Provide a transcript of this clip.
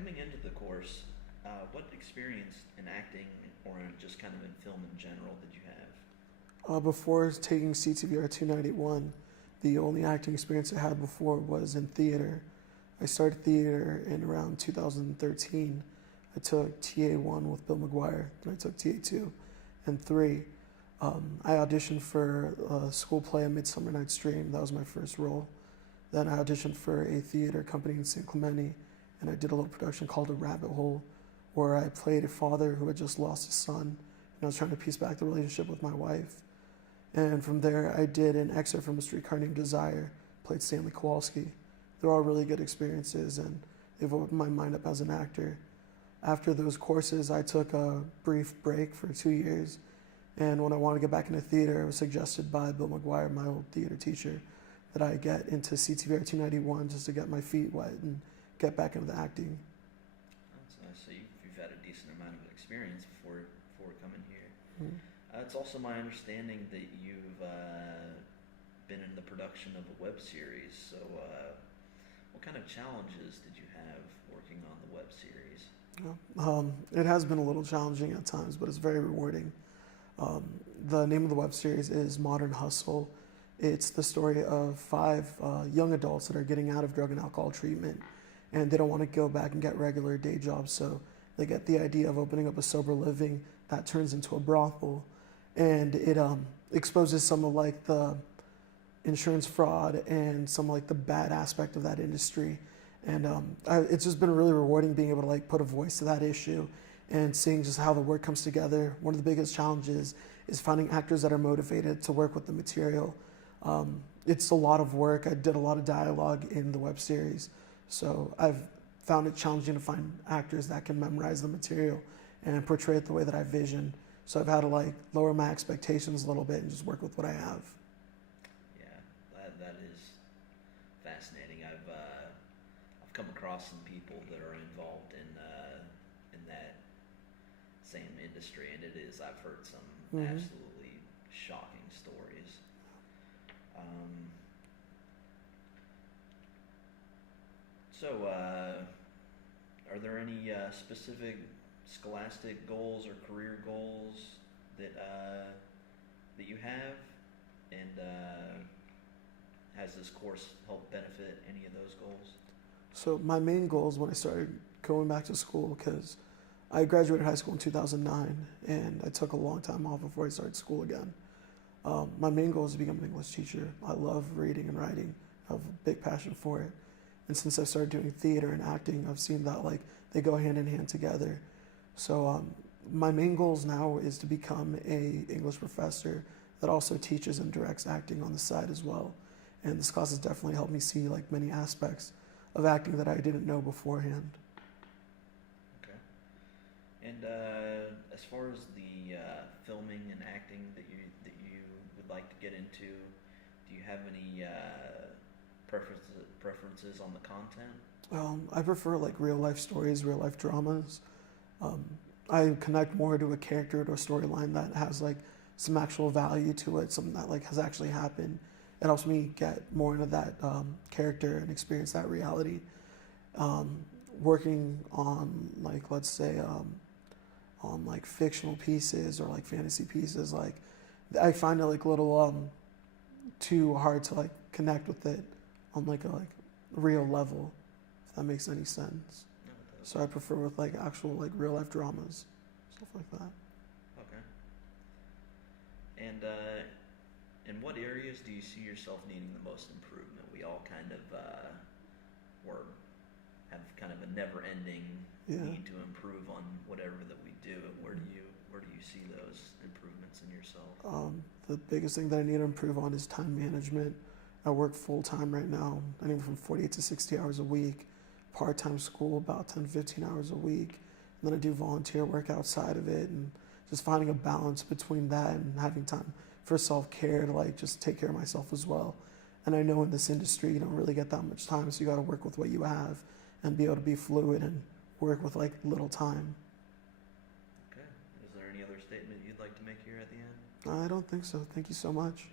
coming into the course, what experience in acting or just kind of in film in general did you have? Before taking CTVR 291, the only acting experience I had before was in theater. I started theater in around 2013. I took TA1 with Bill McGuire, and I took TA2 and 3. I auditioned for a school play, A Midsummer Night's Dream. That was my first role. Then I auditioned for a theater company in San Clemente, and I did a little production called A Rabbit Hole, where I played a father who had just lost his son, and I was trying to piece back the relationship with my wife. And from there, I did an excerpt from A Streetcar Named Desire, played Stanley Kowalski. They're all really good experiences, and they've opened my mind up as an actor. After those courses, I took a brief break for 2 years, and when I wanted to get back into theater, it was suggested by Bill McGuire, my old theater teacher, that I get into CTVR 291 just to get my feet wet and get back into the acting. That's nice. So you've had a decent amount of experience before coming here. Mm-hmm. It's also my understanding that you've been in the production of a web series. So what kind of challenges did you have working on the web series? It has been a little challenging at times, but it's very rewarding. The name of the web series is Modern Hustle. It's the story of 5 young adults that are getting out of drug and alcohol treatment, and they don't want to go back and get regular day jobs, so they get the idea of opening up a sober living that turns into a brothel, and it exposes some of like the insurance fraud and some like the bad aspect of that industry. And it's just been really rewarding being able to like put a voice to that issue and seeing just how the work comes together. One of the biggest challenges is finding actors that are motivated to work with the material. It's a lot of work. I did a lot of dialogue in the web series, so I've found it challenging to find actors that can memorize the material and portray it the way that I vision. So I've had to like lower my expectations a little bit and just work with what I have. Yeah, that is fascinating. I've come across some people that are involved in that same industry, and I've heard some absolutely shocking stories. Are there any specific scholastic goals or career goals that you have, and has this course helped benefit any of those goals? So my main goals when I started going back to school, because I graduated high school in 2009, and I took a long time off before I started school again. My main goal is to become an English teacher. I love reading and writing. I have a big passion for it. And since I started doing theater and acting, I've seen that like they go hand in hand together. So my main goals now is to become a English professor that also teaches and directs acting on the side as well. And this class has definitely helped me see like many aspects of acting that I didn't know beforehand. Okay. And as far as the filming and acting that you would like to get into, do you have any preferences on the content? I prefer like real life stories, real life dramas. I connect more to a character, to a storyline that has like some actual value to it, something that like has actually happened. It helps me get more into that character and experience that reality. Working on like, let's say, on like fictional pieces or like fantasy pieces, like I find it like a little too hard to like connect with it on like a real level, if that makes any sense. No, it does. So I prefer with like actual like real life dramas, stuff like that. Okay. And in what areas do you see yourself needing the most improvement? We all kind of have kind of a never-ending need to improve on whatever that we do. And where do you see those improvements in yourself? The biggest thing that I need to improve on is time management. I work full time right now, anywhere from 48 to 60 hours a week. Part-time school, about 10, 15 hours a week. And then I do volunteer work outside of it, and just finding a balance between that and having time for self-care to like just take care of myself as well. And I know in this industry you don't really get that much time, so you got to work with what you have and be able to be fluid and work with like little time. Okay. Is there any other statement you'd like to make here at the end? I don't think so. Thank you so much.